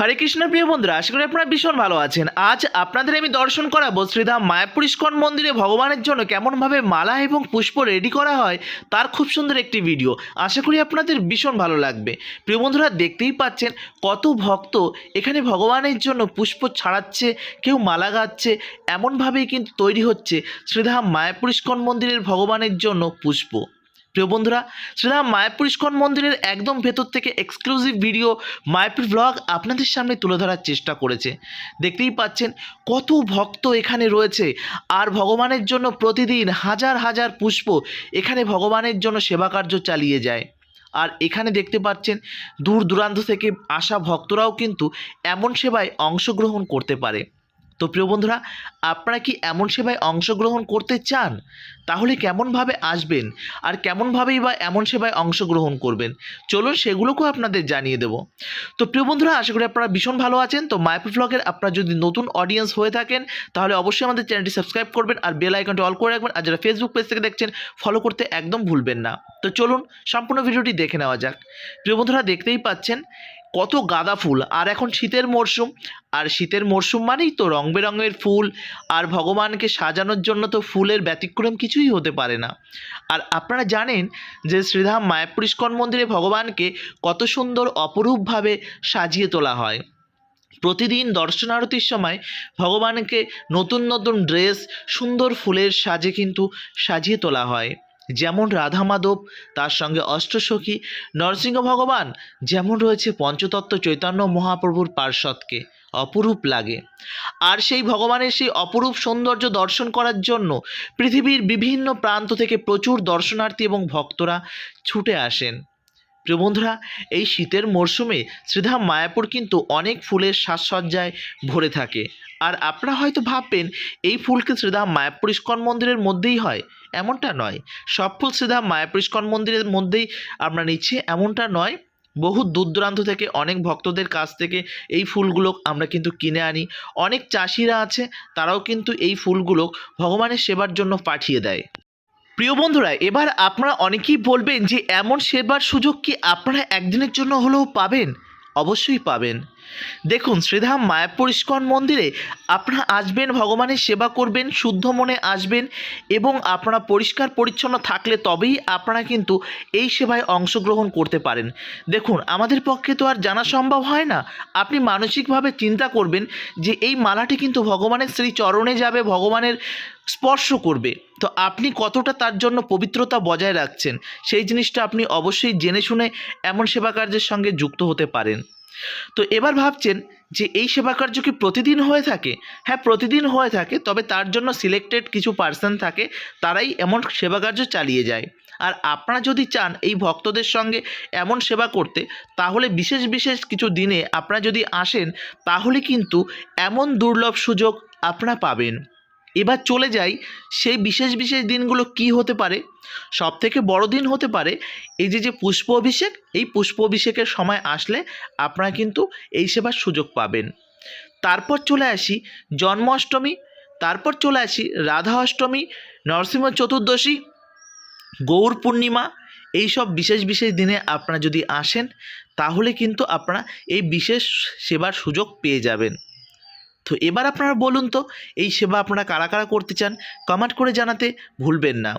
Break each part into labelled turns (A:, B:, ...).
A: হরে কৃষ্ণ প্রিয় বন্ধুরা, আশা করি আপনারা ভীষণ ভালো আছেন। আজ আপনাদের আমি দর্শন করাবো শ্রীধাম মায়াপুর ইস্কন মন্দিরে ভগবানের জন্য কেমনভাবে মালা এবং পুষ্প রেডি করা হয়, তার খুব সুন্দর একটি ভিডিও আশা করি আপনাদের ভীষণ ভালো লাগবে। প্রিয় বন্ধুরা, দেখতেই পাচ্ছেন কত ভক্ত এখানে ভগবানের জন্য পুষ্প ছাড়াচ্ছে, কেউ মালা গাচ্ছে, এমনভাবেই কিন্তু তৈরি হচ্ছে শ্রীধাম মায়াপুর ইস্কন মন্দিরের ভগবানের জন্য পুষ্প। প্রিয় বন্ধুরা, শ্রীরাম মায়াপুর ইস্কন মন্দিরের একদম ভেতর থেকে এক্সক্লুসিভ ভিডিও মায়াপুর ব্লগ আপনাদের সামনে তুলে ধরার চেষ্টা করেছে। দেখতেই পাচ্ছেন কত ভক্ত এখানে রয়েছে। আর ভগবানের জন্য প্রতিদিন হাজার হাজার পুষ্প এখানে ভগবানের জন্য সেবা কার্য চালিয়ে যায়। আর এখানে দেখতে পাচ্ছেন দূর দূরান্ত থেকে আসা ভক্তরাও কিন্তু এমন সেবায় অংশগ্রহণ করতে পারে। তো প্রিয় বন্ধুরা, আপনারা কি এমন সেবায় অংশগ্রহণ করতে চান? তাহলে কেমনভাবে আসবেন? আর কেমনভাবেই বা এমন সেবায় অংশগ্রহণ করবেন? চলুন সেগুলোকেও আপনাদের জানিয়ে দেব। তো প্রিয় বন্ধুরা, আশা করি আপনারা ভীষণ ভালো আছেন। তো মায়াপুর ব্লগের আপনারা যদি নতুন অডিয়েন্স হয়ে থাকেন, তাহলে অবশ্যই আমাদের চ্যানেলটি সাবস্ক্রাইব করবেন আর বেল আইকনটি অল করে রাখবেন। আর যারা ফেসবুক পেজ থেকে দেখছেন ফলো করতে একদম ভুলবেন না। তো চলুন, সম্পূর্ণ ভিডিওটি দেখে নেওয়া যাক। প্রিয় বন্ধুরা, দেখতেই পাচ্ছেন কত গাঁদা ফুল। আর এখন শীতের মরশুম, আর শীতের মরশুম মানেই তো রং বেরঙের ফুল, আর ভগবানকে সাজানোর জন্য তো ফুলের ব্যতিক্রম কিছুই হতে পারে না। আর আপনারা জানেন যে শ্রীধাম মায়াপুর ইস্কন মন্দিরে ভগবানকে কত সুন্দর অপরূপভাবে সাজিয়ে তোলা হয়। প্রতিদিন দর্শন আরতির সময় ভগবানকে নতুন নতুন ড্রেস, সুন্দর ফুলের সাজে কিন্তু সাজিয়ে তোলা হয়। যেমন রাধা মাধব, তার সঙ্গে অষ্টসখী, নরসিংহ ভগবান, যেমন রয়েছে পঞ্চতত্ত্ব চৈতন্য মহাপ্রভুর পার্শ্বদকে, অপরূপ লাগে। আর সেই ভগবানের সেই অপরূপ সৌন্দর্য দর্শন করার জন্য পৃথিবীর বিভিন্ন প্রান্ত থেকে প্রচুর দর্শনার্থী এবং ভক্তরা ছুটে আসেন। প্রিয় বন্ধুরা, এই শীতের মরশুমে শ্রীধাম মায়াপুর কিন্তু অনেক ফুলের সাজসজ্জায় ভরে থাকে। আর আপনারা হয়তো ভাববেন, এই ফুলকে শ্রীধাম মায়াপুর ইস্কন মন্দিরের মধ্যেই হয়? এমনটা নয়। সব ফুল শ্রীধাম মায়াপুর ইস্কন মন্দিরের মধ্যেই আমরা নিচ্ছি, এমনটা নয়। বহু দূর দূরান্ত থেকে, অনেক ভক্তদের কাছ থেকে এই ফুলগুলো আমরা কিন্তু কিনে আনি। অনেক চাষিরা আছে, তারাও কিন্তু এই ফুলগুলো ভগবানের সেবার জন্য পাঠিয়ে দেয়। প্রিয় বন্ধুরা, এবার আপনারা অনেকেই বলবেন যে, এমন সেবার সুযোগ কি আপনারা একদিনের জন্য হলেও পাবেন? অবশ্যই পাবেন। দেখুন, শ্রীধাম মায়াপুর ইস্কন মন্দিরে আপনারা আসবেন, ভগবানের সেবা করবেন, শুদ্ধ মনে আসবেন এবং আপনারা পরিষ্কার পরিচ্ছন্ন থাকলে তবেই আপনারা কিন্তু এই সেবায় অংশগ্রহণ করতে পারেন। দেখুন, আমাদের পক্ষে তো আর জানা সম্ভব হয় না। আপনি মানসিকভাবে চিন্তা করবেন যে এই মালাটি কিন্তু ভগবানের শ্রী চরণে যাবে, ভগবানের স্পর্শ করবে। তো আপনি কতটা তার জন্য পবিত্রতা বজায় রাখছেন, সেই জিনিসটা আপনি অবশ্যই জেনে শুনে এমন সেবা কার্যের সঙ্গে যুক্ত হতে পারেন। তো এবার ভাবছেন যে এই সেবা কার্য কি প্রতিদিন হয়ে থাকে? হ্যাঁ প্রতিদিন হয়ে থাকে, তবে তার জন্য সিলেক্টেড কিছু পার্সন থাকে, তারাই এমন সেবা কার্য চালিয়ে যায়। আর আপনারা যদি চান এই ভক্তদের সঙ্গে এমন সেবা করতে, তাহলে বিশেষ বিশেষ কিছু দিনে আপনারা যদি আসেন, তাহলে কিন্তু এমন দুর্লভ সুযোগ আপনারা পাবেন। এবার চলে যাই সেই বিশেষ বিশেষ দিনগুলো কি হতে পারে? সব থেকে বড় দিন হতে পারে এই যে যে পুষ্প অভিষেক, এই পুষ্প অভিষেকের সময় আসলে আপনারা কিন্তু এই সেবার সুযোগ পাবেন। তারপর চলে আসি জন্মাষ্টমী, তারপর চলে আসি রাধা অষ্টমী নরসিংহ চতুর্দশী, গৌর পূর্ণিমা, এই সব বিশেষ বিশেষ দিনে আপনারা যদি আসেন তাহলে কিন্তু আপনারা এই বিশেষ সেবার সুযোগ পেয়ে যাবেন। তো এবার আপনারা বলুন তো, এই সেবা আপনারা কারা কারা করতে চান? কমেন্ট করে জানাতে ভুলবেন না।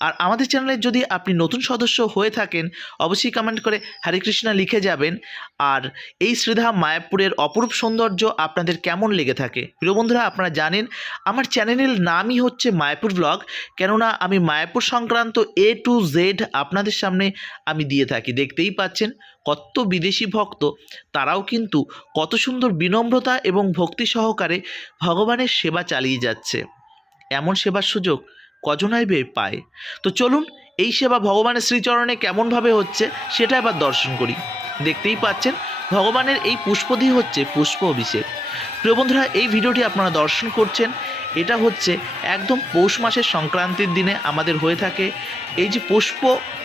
A: আর আমাদের চ্যানেলে যদি আপনি নতুন সদস্য হয়ে থাকেন, অবশ্যই কমেন্ট করে হরে লিখে যাবেন। আর এই শ্রীধাম মায়াপুরের অপরূপ সৌন্দর্য আপনাদের কেমন লেগে থাকে? প্রিয় বন্ধুরা, আপনারা জানেন, আমার চ্যানেলের নামই হচ্ছে মায়াপুর ব্লগ কেননা আমি মায়াপুর সংক্রান্ত এ টু জেড আপনাদের সামনে আমি দিয়ে থাকি। দেখতেই পাচ্ছেন, কত বিদেশি ভক্ত, তারাও কিন্তু কত সুন্দর বিনম্রতা এবং ভক্তি সহকারে ভগবানের সেবা চালিয়ে যাচ্ছে। এমন সেবার সুযোগ কজনাই বে পায়। তো চলুন, এই সেবা ভগবানের শ্রীচরণে কেমনভাবে হচ্ছে, সেটা এবার দর্শন করি। দেখতেই পাচ্ছেন, ভগবানের এই পুষ্পদি হচ্ছে পুষ্প অভিষেক। প্রিয় বন্ধুরা, এই ভিডিওটি আপনারা দর্শন করছেন, এটা হচ্ছে একদম পৌষ মাসের সংক্রান্তির দিনে আমাদের হয়ে থাকে এই যে পুষ্প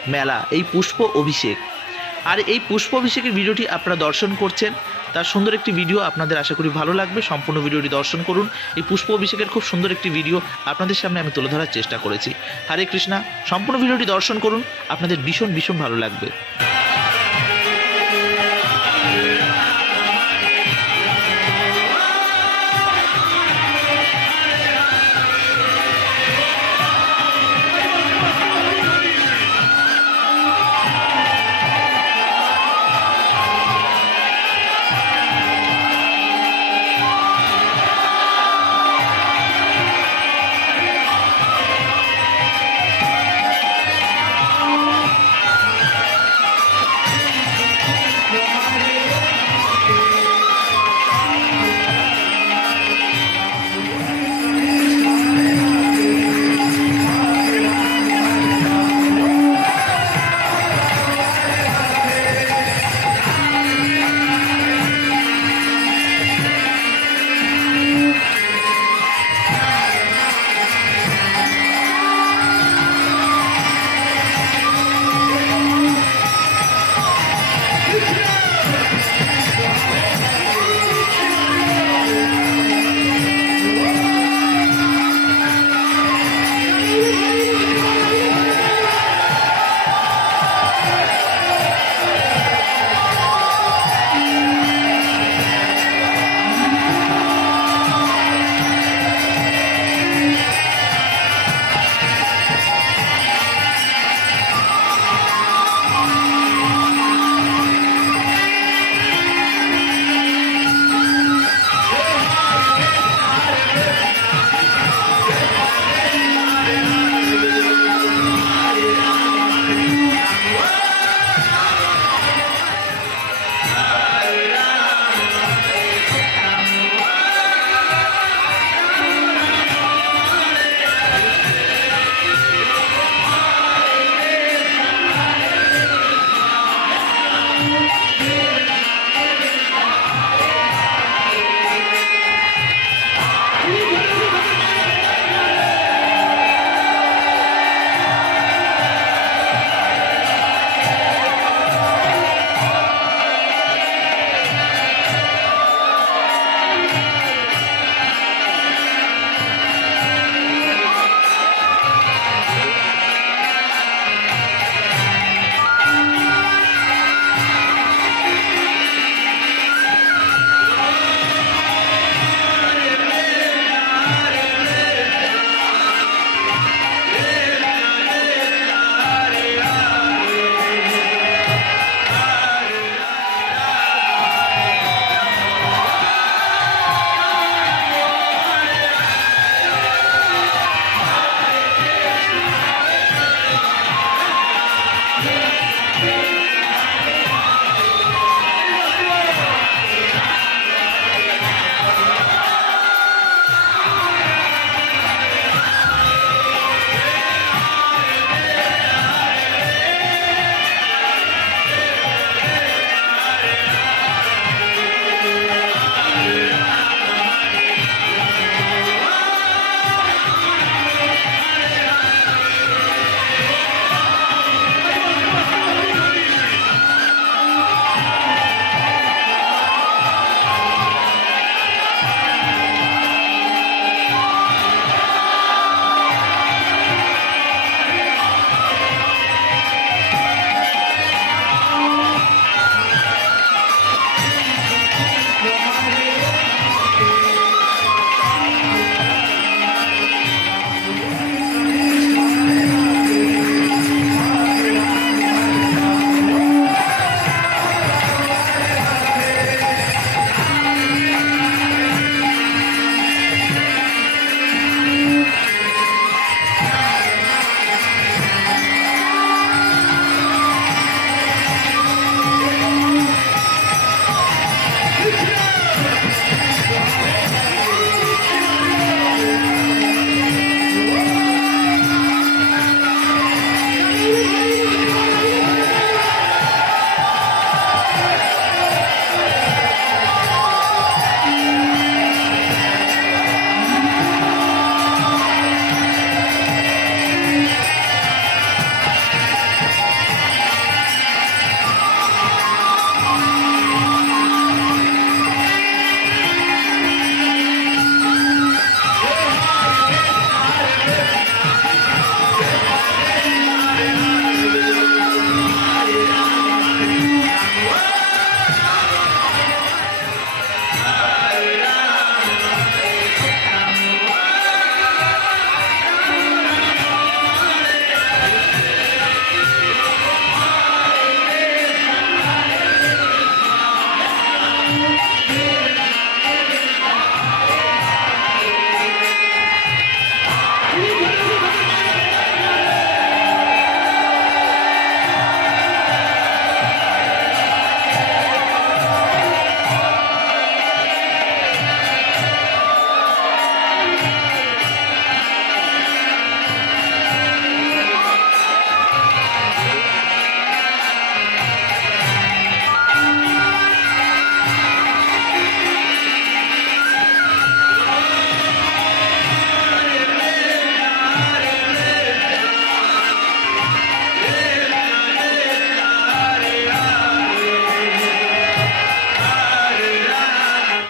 A: মেলা, এই পুষ্প অভিষেক। আর এই পুষ্প অভিষেকের ভিডিওটি আপনারা দর্শন করছেন তার সুন্দর একটি ভিডিও আপনাদের আশা করি ভালো লাগবে। সম্পূর্ণ ভিডিওটি দর্শন করুন। এই পুষ্প অভিষেকের খুব সুন্দর একটি ভিডিও আপনাদের সামনে আমি তুলে ধরার চেষ্টা করেছি। হরে কৃষ্ণা, সম্পূর্ণ ভিডিওটি দর্শন করুন। আপনাদের ভীষণ ভীষণ ভালো লাগবে।